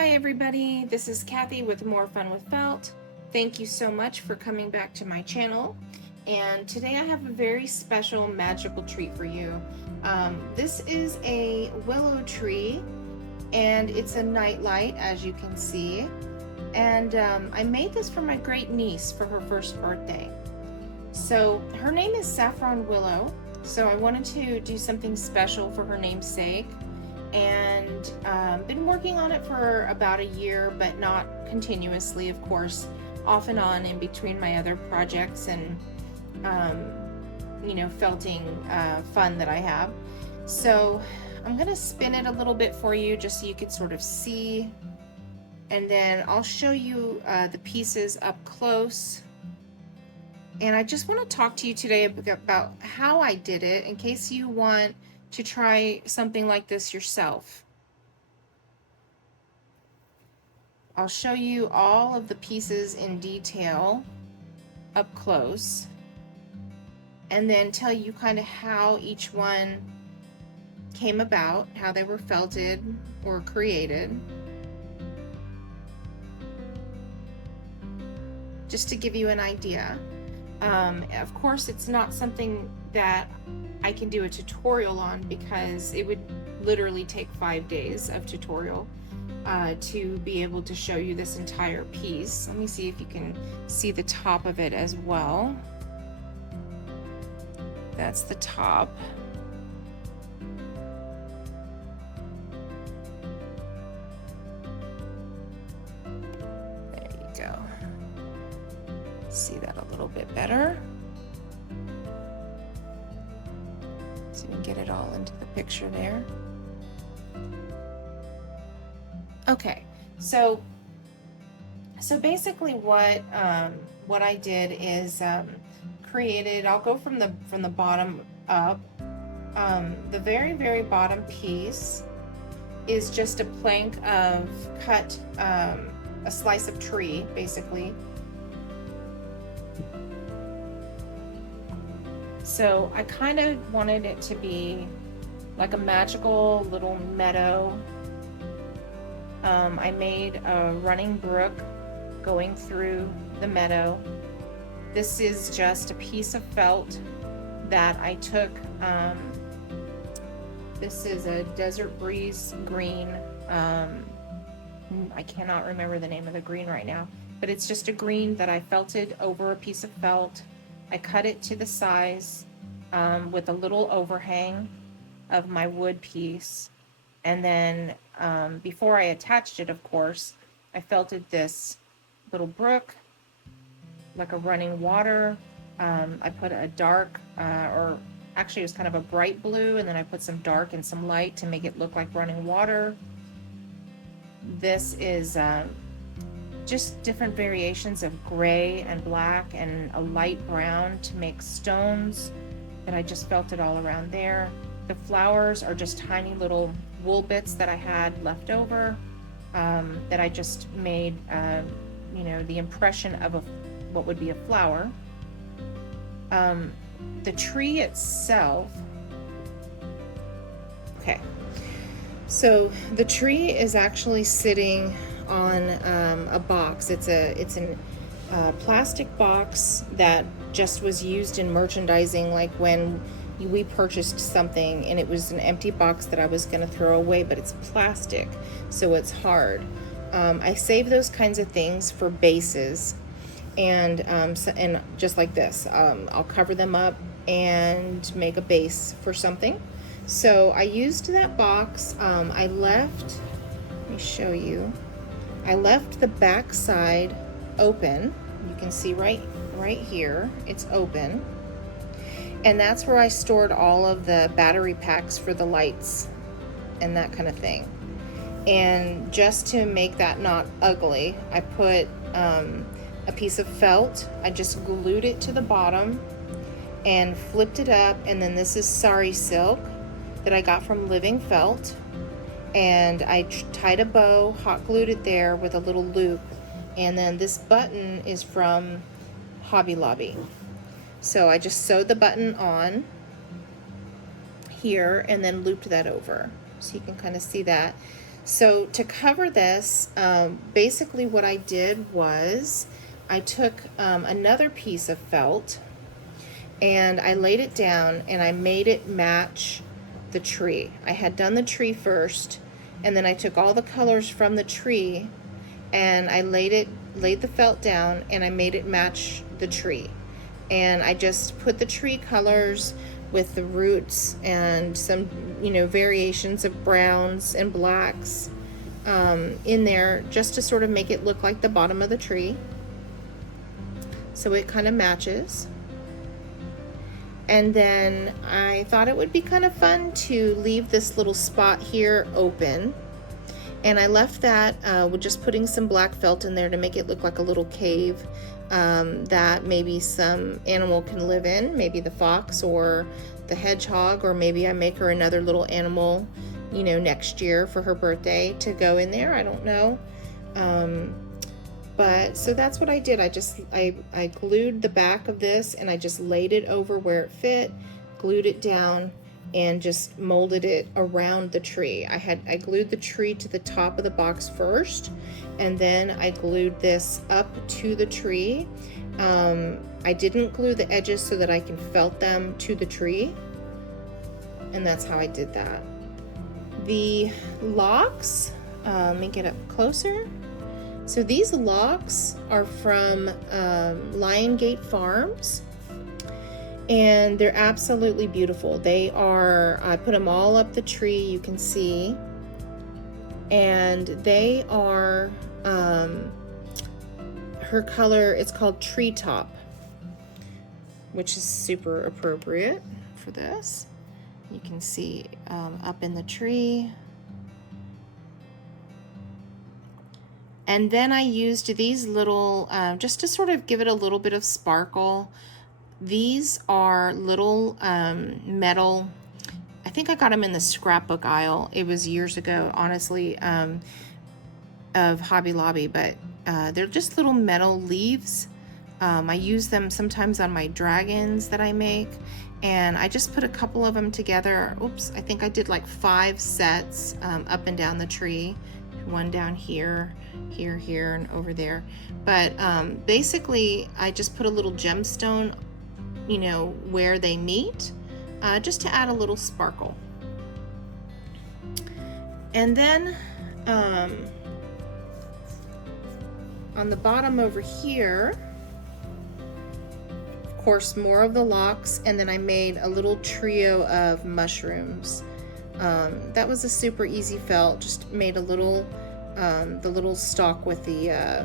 Hi everybody, this is Kathy with More Fun with Felt. Thank you so much for coming back to my channel. And today I have a very special magical treat for you. This is a willow tree and it's a nightlight, as you can see. And I made this for my great niece for her first birthday. So her name is Saffron Willow. So I wanted to do something special for her namesake, and been working on it for about a year, but not continuously, of course, off and on in between my other projects and felting fun that I have. So I'm gonna spin it a little bit for you just so you can sort of see, and then I'll show you the pieces up close. And I just want to talk to you today about how I did it in case you want to try something like this yourself. I'll show you all of the pieces in detail up close, and then tell you kind of how each one came about, how they were felted or created, just to give you an idea. Of course, it's not something that I can do a tutorial on because it would literally take 5 days of tutorial to be able to show you this entire piece. Let me see if you can see the top of it as well. That's the top. There you go. See that a little bit better. So you can get it all into the picture there. Okay, so basically what I did is created. I'll go from the bottom up. The very bottom piece is just a plank of cut, a slice of tree, basically. So I kind of wanted it to be like a magical little meadow. I made a running brook going through the meadow. This is just a piece of felt that I took. This is a desert breeze green. I cannot remember the name of the green right now, but it's just a green that I felted over a piece of felt. I cut it to the size with a little overhang of my wood piece. And then before I attached it, of course, I felted this little brook, like a running water. I put a dark, or actually it was kind of a bright blue, and then I put some dark and some light to make it look like running water. This is just different variations of gray and black and a light brown to make stones that I just felted all around there. The flowers are just tiny little wool bits that I had left over, that I just made, the impression of what would be a flower. The tree itself, okay, so the tree is actually sitting on a box. It's a plastic box that just was used in merchandising, like when we purchased something and it was an empty box that I was going to throw away, but it's plastic, so it's hard. I save those kinds of things for bases, and just like this, I'll cover them up and make a base for something. So I used that box. I left, let me show you, I left the back side open. You can see right here, it's open. And that's where I stored all of the battery packs for the lights and that kind of thing. And just to make that not ugly, I put a piece of felt. I just glued it to the bottom and flipped it up. And then this is sari silk that I got from Living Felt. And I tied a bow, hot glued it there with a little loop. And then this button is from Hobby Lobby. So I just sewed the button on here and then looped that over, so you can kind of see that. So to cover this, basically what I did was I took another piece of felt and I laid it down and I made it match the tree. I had done the tree first, and then I took all the colors from the tree and I laid the felt down and I made it match the tree. And I just put the tree colors with the roots and some, variations of browns and blacks in there just to sort of make it look like the bottom of the tree. So it kind of matches. And then I thought it would be kind of fun to leave this little spot here open. And I left that with just putting some black felt in there to make it look like a little cave that maybe some animal can live in, maybe the fox or the hedgehog, or maybe I make her another little animal, next year for her birthday to go in there. I don't know. But so that's what I did. I glued the back of this and I just laid it over where it fit, glued it down, and just molded it around the tree. I glued the tree to the top of the box first, and then I glued this up to the tree. I didn't glue the edges so that I can felt them to the tree, and that's how I did that. The locks, let me get up closer. So these locks are from Lion Gate Farms, and they're absolutely beautiful. I put them all up the tree, you can see, and they are, her color, it's called Treetop, which is super appropriate for this. You can see up in the tree. And then I used these little, just to sort of give it a little bit of sparkle. These are little metal, I think I got them in the scrapbook aisle. It was years ago, honestly, of Hobby Lobby, but they're just little metal leaves. I use them sometimes on my dragons that I make, and I just put a couple of them together. Oops, I think I did like 5 sets up and down the tree. One down here, here, and over there. But basically, I just put a little gemstone, where they meet, just to add a little sparkle. And then on the bottom over here, of course, more of the locks, and then I made a little trio of mushrooms. That was a super easy felt. Just made a little, the little stalk with the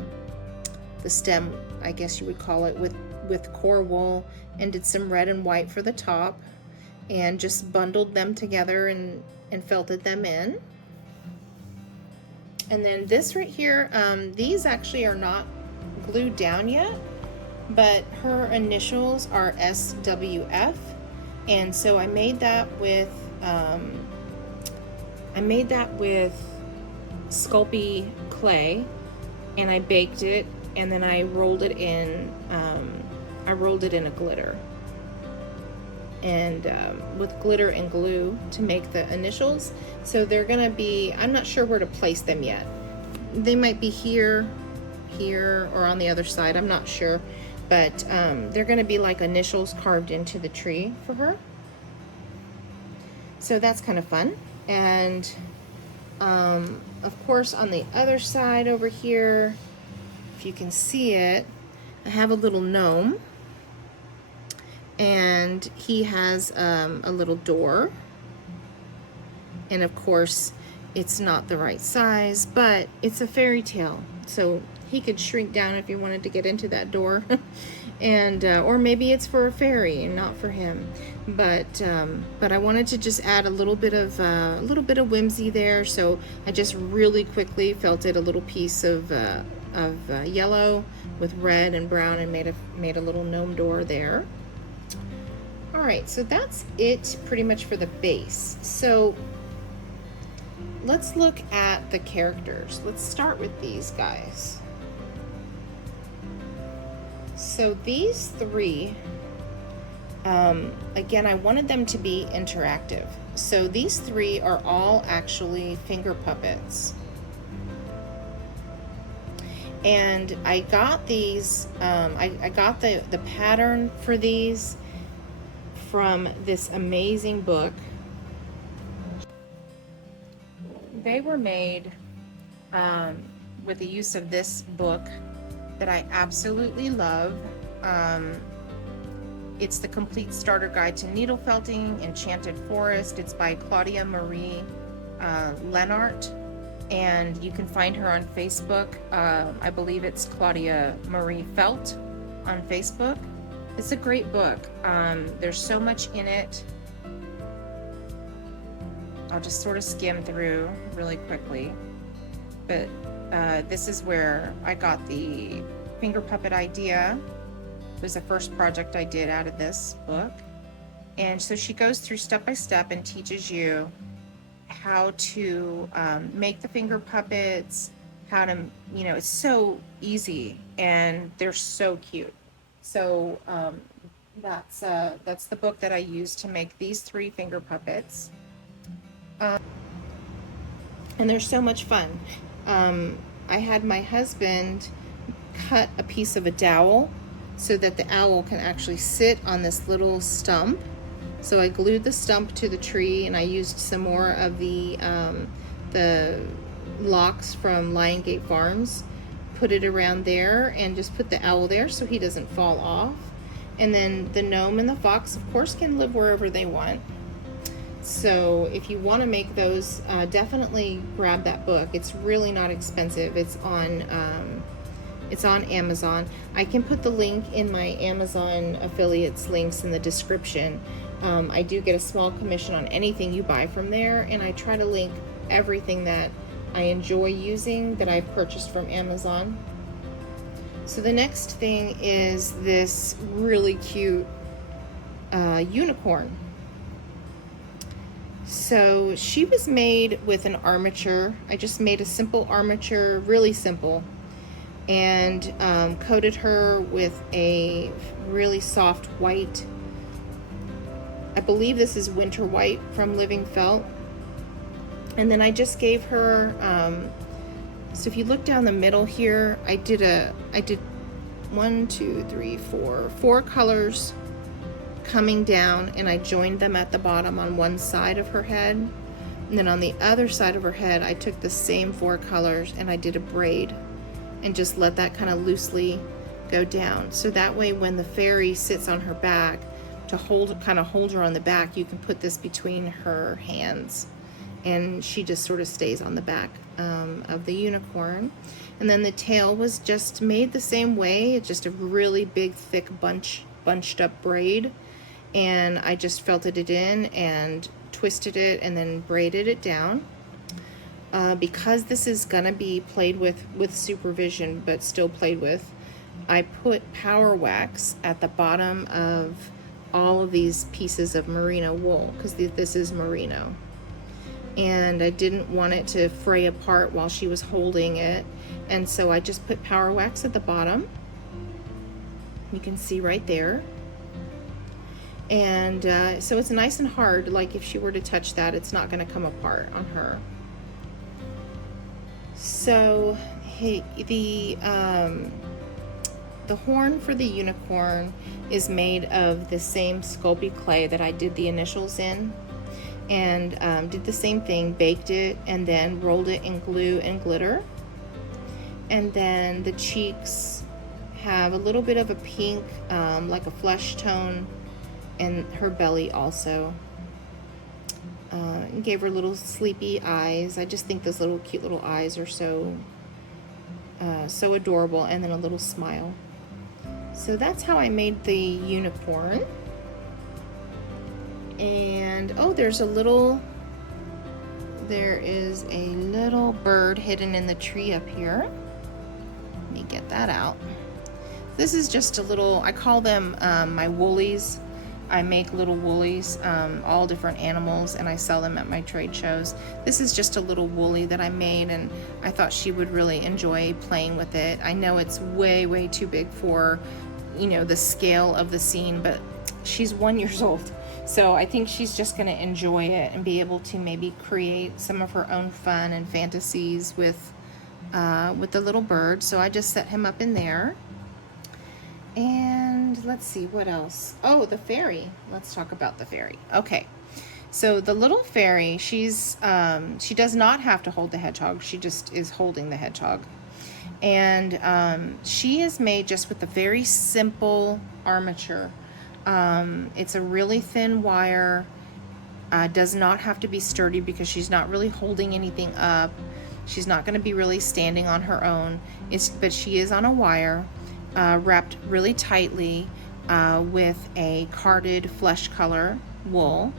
stem, I guess you would call it, with core wool, and did some red and white for the top, and just bundled them together and felted them in. And then this right here, these actually are not glued down yet, but her initials are SWF, and so I made that with Sculpey clay, and I baked it, and then I rolled it in a glitter, and with glitter and glue to make the initials. So they're gonna be, I'm not sure where to place them yet. They might be here, or on the other side, I'm not sure, but they're gonna be like initials carved into the tree for her. So that's kind of fun. And of course, on the other side over here, if you can see it, I have a little gnome, and he has a little door, and of course it's not the right size, but it's a fairy tale, so he could shrink down if he wanted to get into that door. And or maybe it's for a fairy and not for him, but I wanted to just add a little bit of whimsy there, so I just really quickly felted a little piece of yellow with red and brown and made a little gnome door there. All right, so that's it pretty much for the base. So let's look at the characters. Let's start with these guys. So these three, again, I wanted them to be interactive. So these three are all actually finger puppets. And I got these, I got the pattern for these from this amazing book. They were made with the use of this book that I absolutely love. It's the Complete Starter Guide to Needle Felting, Enchanted Forest. It's by Claudia Marie Lenart, and you can find her on Facebook. I believe it's Claudia Marie Felt on Facebook. It's a great book. There's so much in it. I'll just sort of skim through really quickly. But this is where I got the finger puppet idea. It was the first project I did out of this book. And so she goes through step by step and teaches you how to make the finger puppets, how to, it's so easy and they're so cute. So that's the book that I used to make these three finger puppets. And they're so much fun. I had my husband cut a piece of a dowel so that the owl can actually sit on this little stump. So I glued the stump to the tree, and I used some more of the locks from Lion Gate Farms, put it around there, and just put the owl there so he doesn't fall off. And then the gnome and the fox, of course, can live wherever they want. So if you want to make those, definitely grab that book. It's really not expensive. It's on Amazon. I can put the link in my Amazon affiliates links in the description. I do get a small commission on anything you buy from there, and I try to link everything that I enjoy using that I've purchased from Amazon. So the next thing is this really cute unicorn. So she was made with an armature. I just made a simple armature, really simple, and coated her with a really soft white. I believe this is winter white from Living Felt. And then I just gave her, so if you look down the middle here, I did 4 colors coming down, and I joined them at the bottom on one side of her head. And then on the other side of her head, I took the same 4 colors and I did a braid and just let that kind of loosely go down. So that way when the fairy sits on her back to hold her on the back, you can put this between her hands and she just sort of stays on the back of the unicorn. And then the tail was just made the same way. It's just a really big, thick, bunched up braid. And I just felted it in and twisted it and then braided it down. Because this is gonna be played with supervision, but still played with, I put power wax at the bottom of all of these pieces of merino wool, because this is merino. And I didn't want it to fray apart while she was holding it. And so I just put power wax at the bottom. You can see right there. And so it's nice and hard, like if she were to touch that, it's not going to come apart on her. So the horn for the unicorn is made of the same Sculpey clay that I did the initials in, and did the same thing, baked it, and then rolled it in glue and glitter. And then the cheeks have a little bit of a pink, like a flesh tone, and her belly also. And gave her little sleepy eyes. I just think those little cute little eyes are so adorable, and then a little smile. So that's how I made the unicorn. And there is a little bird hidden in the tree up here. Let me get that out. This is just a little, I call them my woolies. I make little woolies, all different animals, and I sell them at my trade shows. This is just a little woolly that I made, and I thought she would really enjoy playing with it. I know it's way, way too big for, the scale of the scene, but she's 1 year old. So I think she's just going to enjoy it and be able to maybe create some of her own fun and fantasies with the little bird. So I just set him up in there. And let's see, what else? Oh, the fairy. Let's talk about the fairy. Okay. So the little fairy, she does not have to hold the hedgehog. She just is holding the hedgehog. And she is made just with a very simple armature. It's a really thin wire. Does not have to be sturdy because she's not really holding anything up. She's not going to be really standing on her own. But she is on a wire, wrapped really tightly with a carded flesh color wool.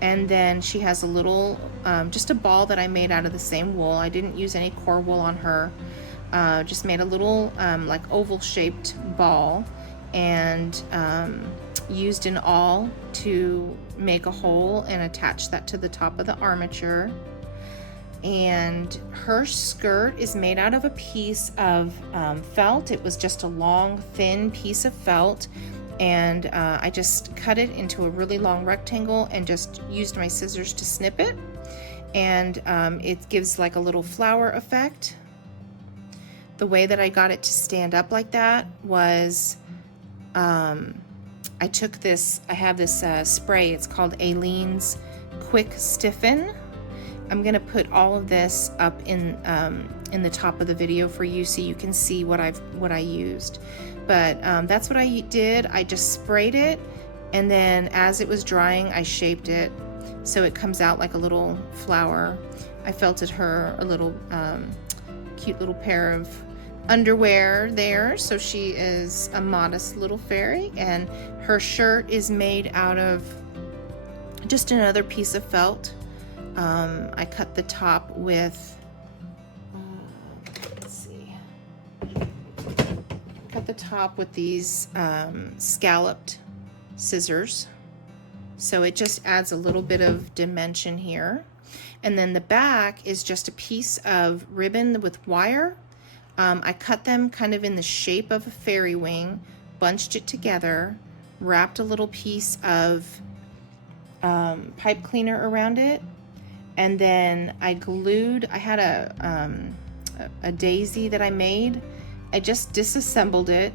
And then she has a little, just a ball that I made out of the same wool. I didn't use any core wool on her. Just made a little like oval shaped ball and used an awl to make a hole and attach that to the top of the armature. And her skirt is made out of a piece of felt. It was just a long, thin piece of felt. And I just cut it into a really long rectangle and just used my scissors to snip it. And it gives like a little flower effect. The way that I got it to stand up like that was I took this, I have this spray, it's called Aileen's Quick Stiffen. I'm gonna put all of this up in the top of the video for you so you can see what I used. But that's what I did. I just sprayed it, and then as it was drying, I shaped it so it comes out like a little flower. I felted her a little cute little pair of underwear there, so she is a modest little fairy. And her shirt is made out of just another piece of felt. I cut the top with cut the top with these scalloped scissors, so it just adds a little bit of dimension here. And then the back is just a piece of ribbon with wire. I cut them kind of in the shape of a fairy wing, bunched it together, wrapped a little piece of pipe cleaner around it, and then I glued, I had a daisy that I made. I just disassembled it,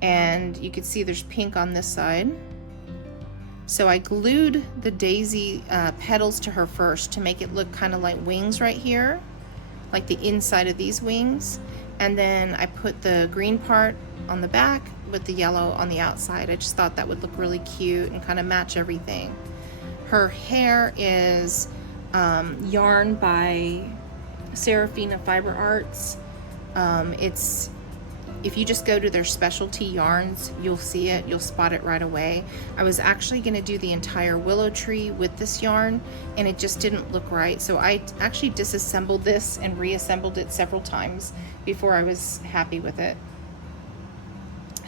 and you can see there's pink on this side. So I glued the daisy petals to her first to make it look kind of like wings right here, like the inside of these wings. And then I put the green part on the back with the yellow on the outside. I just thought that would look really cute and kind of match everything. Her hair is yarn by Serafina Fiber Arts. If you just go to their specialty yarns, you'll see it, you'll spot it right away. I was actually going to do the entire willow tree with this yarn, and it just didn't look right. So I actually disassembled this and reassembled it several times before I was happy with it.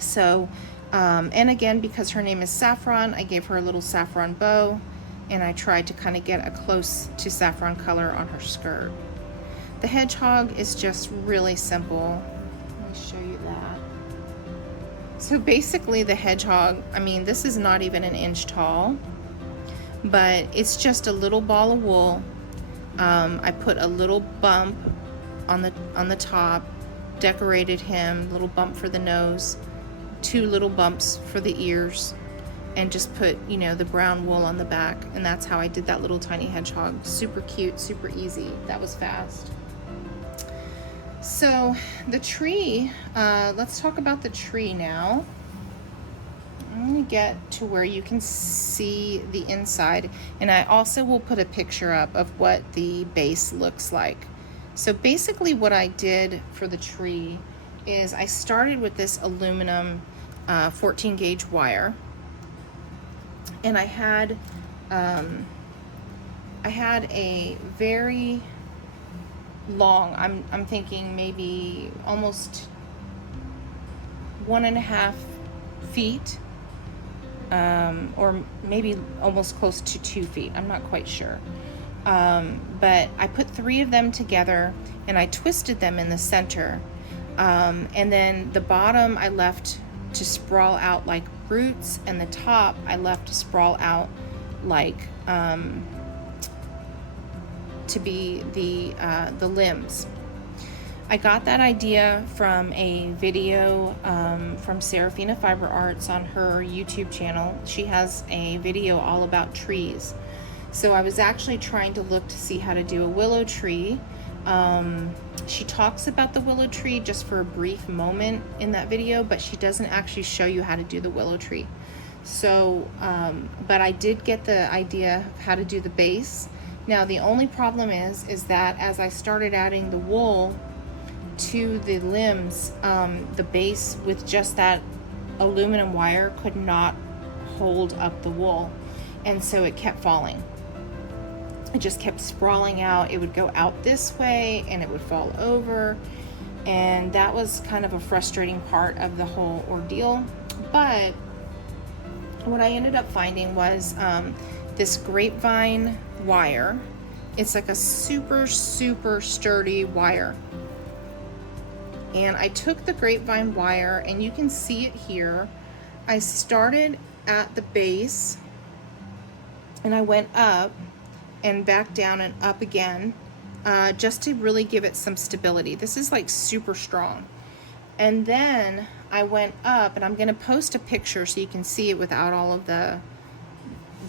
So, and again, because her name is Saffron, I gave her a little saffron bow, and I tried to kind of get a close to saffron color on her skirt. The hedgehog is just really simple. Let me show you that. So basically the hedgehog, I mean, this is not even an inch tall, but it's just a little ball of wool. I put a little bump on the top, decorated him, little bump for the nose, 2 little bumps for the ears, and just put, you know, the brown wool on the back. And that's how I did that little tiny hedgehog. Super cute, super easy. That was fast. So the tree, let's talk about the tree now. I'm gonna get to where you can see the inside, and I also will put a picture up of what the base looks like. So basically what I did for the tree is I started with this aluminum 14 gauge wire, and I had a very long, I'm thinking maybe almost 1.5 feet, or maybe almost close to 2 feet. I'm not quite sure. But I put 3 of them together and I twisted them in the center. And then the bottom I left to sprawl out like roots, and the top I left to sprawl out like to be the limbs. I got that idea from a video from Serafina Fiber Arts on her YouTube channel. She has a video all about trees. So I was actually trying to look to see how to do a willow tree. She talks about the willow tree just for a brief moment in that video, but she doesn't actually show you how to do the willow tree. So, but I did get the idea of how to do the base. Now the only problem is that as I started adding the wool to the limbs, the base with just that aluminum wire could not hold up the wool, and so it kept falling. It just kept sprawling out. It would go out this way and it would fall over, and that was kind of a frustrating part of the whole ordeal. But what I ended up finding was this grapevine wire. It's like a super sturdy wire, and I took the grapevine wire, and you can see it here. I started at the base and I went up and back down and up again, just to really give it some stability. This is like super strong. And then I went up, and I'm gonna post a picture so you can see it without all of the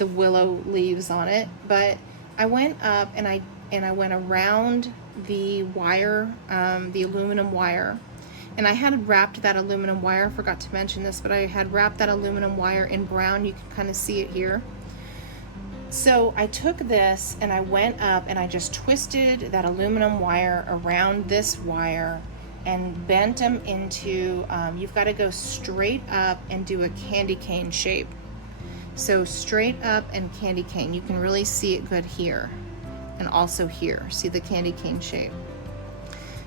willow leaves on it. But I went up and I went around the wire, the aluminum wire, and I had wrapped that aluminum wire, I forgot to mention this, but I had wrapped that aluminum wire in brown. You can kind of see it here. So I took this and I went up and I just twisted that aluminum wire around this wire and bent them into, you've got to go straight up and do a candy cane shape. So straight up and candy cane. You can really see it good here and also here. See the candy cane shape.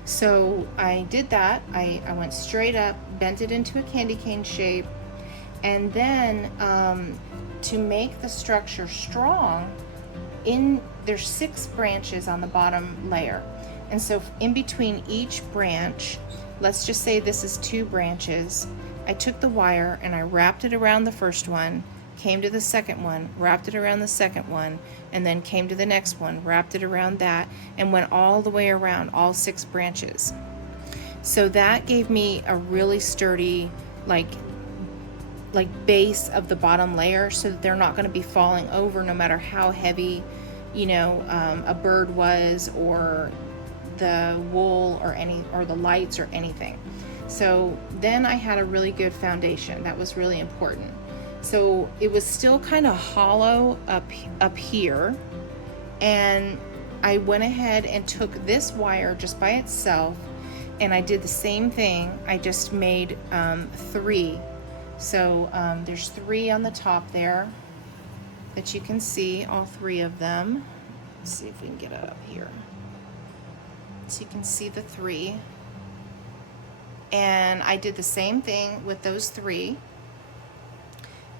So I did that. I went straight up, bent it into a candy cane shape, and then to make the structure strong, there's 6 branches on the bottom layer, and so in between each branch, let's just say this is 2 branches, I took the wire and I wrapped it around the first one, came to the second one, wrapped it around the second one, and then came to the next one, wrapped it around that, and went all the way around all 6 branches. So that gave me a really sturdy like base of the bottom layer, so that they're not going to be falling over no matter how heavy, you know, a bird was, or the wool, or the lights or anything. So then I had a really good foundation. That was really important. So it was still kind of hollow up here, and I went ahead and took this wire just by itself, and I did the same thing. I just made 3. So there's 3 on the top there that you can see, all 3 of them. Let's see if we can get it up here. So you can see the 3. And I did the same thing with those 3.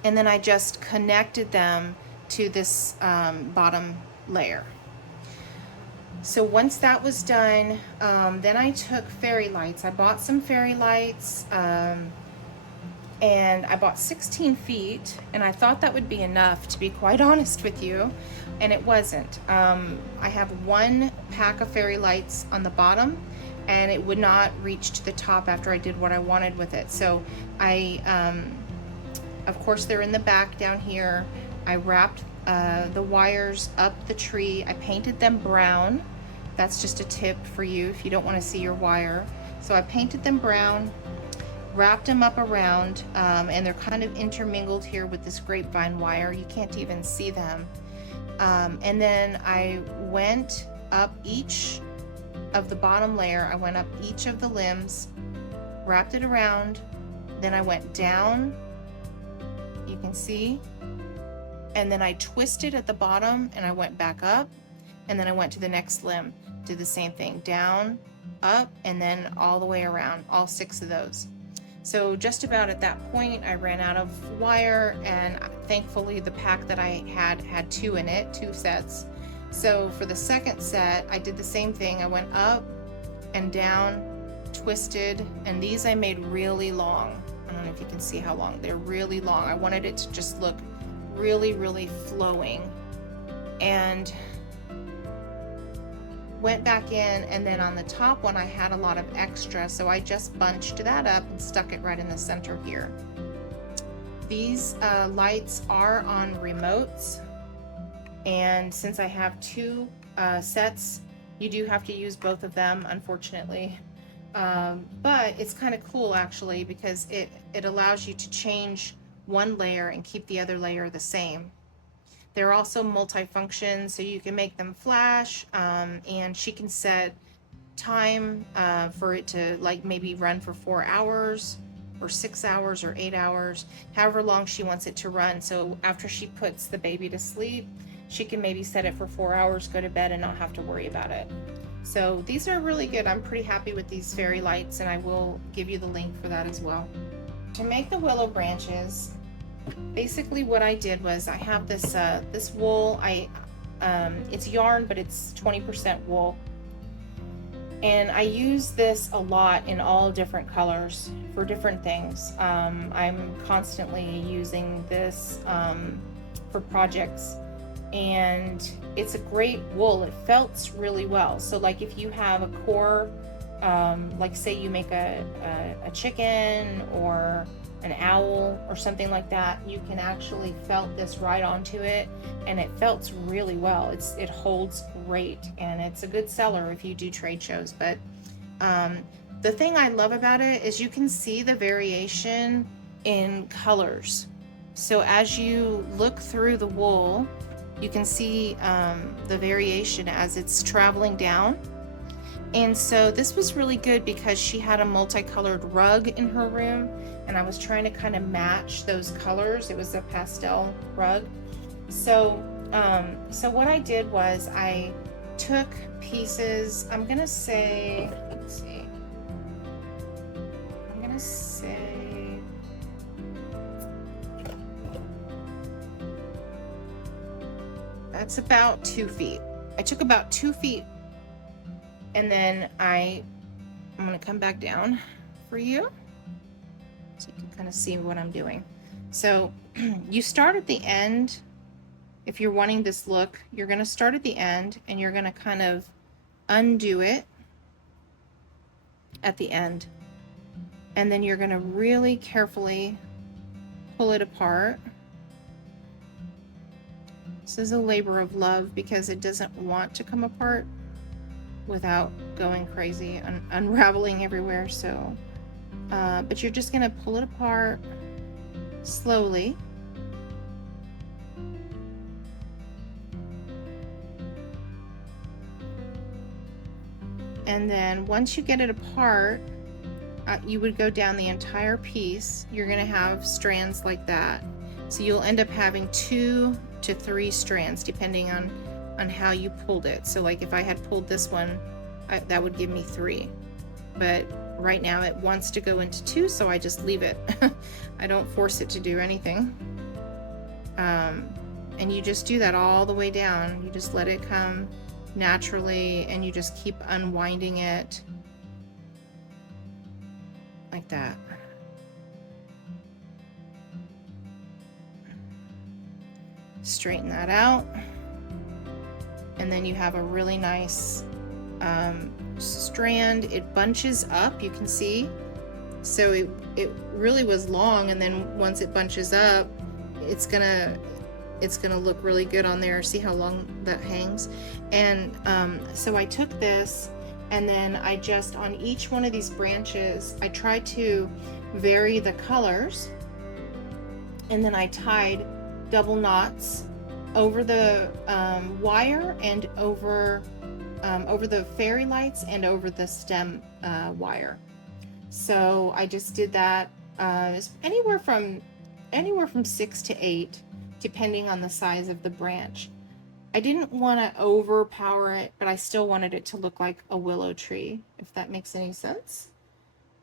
And then I just connected them to this bottom layer. So once that was done, then I took fairy lights. I bought some fairy lights, and I bought 16 feet, and I thought that would be enough, to be quite honest with you, and it wasn't. I have 1 pack of fairy lights on the bottom, and it would not reach to the top after I did what I wanted with it. So of course they're in the back down here. I wrapped the wires up the tree. I painted them brown. That's just a tip for you if you don't want to see your wire. So I painted them brown, wrapped them up around, and they're kind of intermingled here with this grapevine wire. You can't even see them. And then I went up each of the bottom layer. I went up each of the limbs, wrapped it around, then I went down, you can see, and then I twisted at the bottom and I went back up, and then I went to the next limb, did the same thing, down, up, and then all the way around, all 6 of those. So just about at that point, I ran out of wire, and thankfully the pack that I had 2 in it, 2 sets. So for the second set, I did the same thing. I went up and down, twisted, and these I made really long. I don't know if you can see how long. They're really long. I wanted it to just look really, really flowing. And went back in, and then on the top one I had a lot of extra, so I just bunched that up and stuck it right in the center here. These lights are on remotes, and since I have two sets, you do have to use both of them, unfortunately. But it's kind of cool actually, because it allows you to change one layer and keep the other layer the same. They're also multifunction, so you can make them flash, and she can set time for it to like maybe run for 4 hours or 6 hours or 8 hours, however long she wants it to run. So after she puts the baby to sleep, she can maybe set it for 4 hours, go to bed, and not have to worry about it. So these are really good. I'm pretty happy with these fairy lights, and I will give you the link for that as well. To make the willow branches, basically what I did was I have this this wool. It's yarn, but it's 20% wool, and I use this a lot in all different colors for different things. I'm constantly using this for projects, and it's a great wool. It felts really well. So like if you have a core, like say you make a chicken or an owl or something like that, you can actually felt this right onto it, and it felts really well. It holds great, and it's a good seller if you do trade shows. But the thing I love about it is you can see the variation in colors. So as you look through the wool, you can see the variation as it's traveling down. And so this was really good because she had a multicolored rug in her room, and I was trying to kind of match those colors. It was a pastel rug. So what I did was I took pieces, I'm gonna say, let's see, I'm gonna say, that's about 2 feet. I took about 2 feet, and then I'm gonna come back down for you so you can kind of see what I'm doing. So you start at the end. If you're wanting this look, you're gonna start at the end, and you're gonna kind of undo it at the end. And then you're gonna really carefully pull it apart. This is a labor of love because it doesn't want to come apart without going crazy and unraveling everywhere. So but you're just gonna pull it apart slowly, and then once you get it apart, you would go down the entire piece. You're gonna have strands like that, so you'll end up having 2 to 3 strands depending on how you pulled it. So like if I had pulled this one, that would give me 3, but right now it wants to go into 2, so I just leave it. I don't force it to do anything. And you just do that all the way down. You just let it come naturally, and you just keep unwinding it like that. Straighten that out, and then you have a really nice strand. It bunches up, you can see. So it really was long, and then once it bunches up, it's gonna look really good on there. See how long that hangs? And so I took this, and then I just, on each one of these branches, I tried to vary the colors, and then I tied double knots over the wire, and over the fairy lights, and over the stem wire. So I just did that anywhere from 6 to 8, depending on the size of the branch. I didn't want to overpower it, but I still wanted it to look like a willow tree, if that makes any sense.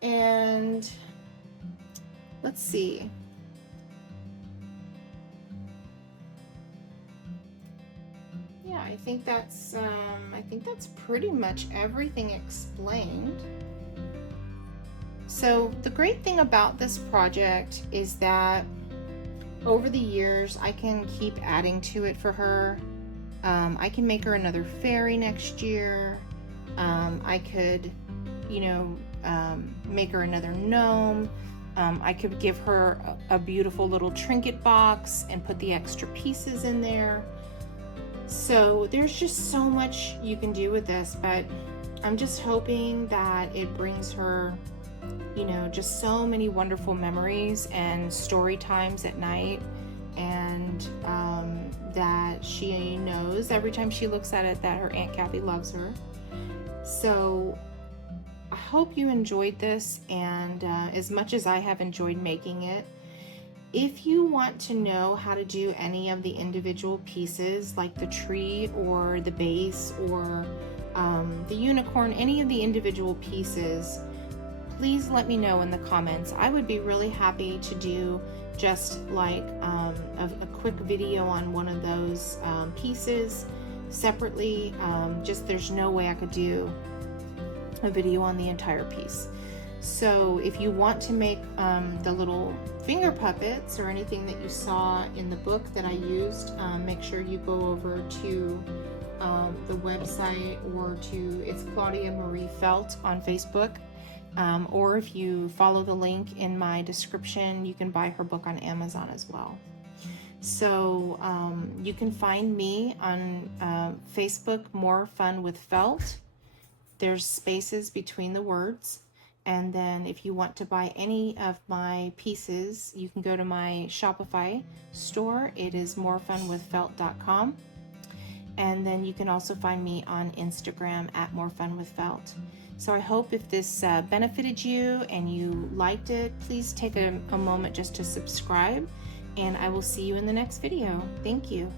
And let's see. Yeah, I think that's pretty much everything explained. So the great thing about this project is that over the years, I can keep adding to it for her. I can make her another fairy next year. I could, you know, make her another gnome. I could give her a beautiful little trinket box and put the extra pieces in there. So there's just so much you can do with this, but I'm just hoping that it brings her, you know, just so many wonderful memories and story times at night, and that she knows every time she looks at it that her Aunt Kathy loves her. So I hope you enjoyed this, and as much as I have enjoyed making it. If you want to know how to do any of the individual pieces, like the tree or the base or the unicorn, any of the individual pieces, please let me know in the comments. I would be really happy to do just like a quick video on one of those pieces separately. Just there's no way I could do a video on the entire piece. So if you want to make the little finger puppets or anything that you saw in the book that I used, make sure you go over to the website, or it's Claudia Marie Felt on Facebook. Or if you follow the link in my description, you can buy her book on Amazon as well. So you can find me on Facebook, More Fun with Felt. There's spaces between the words. And then if you want to buy any of my pieces, you can go to my Shopify store. It is morefunwithfelt.com. And then you can also find me on Instagram at morefunwithfelt. So I hope if this benefited you and you liked it, please take a moment just to subscribe, and I will see you in the next video. Thank you.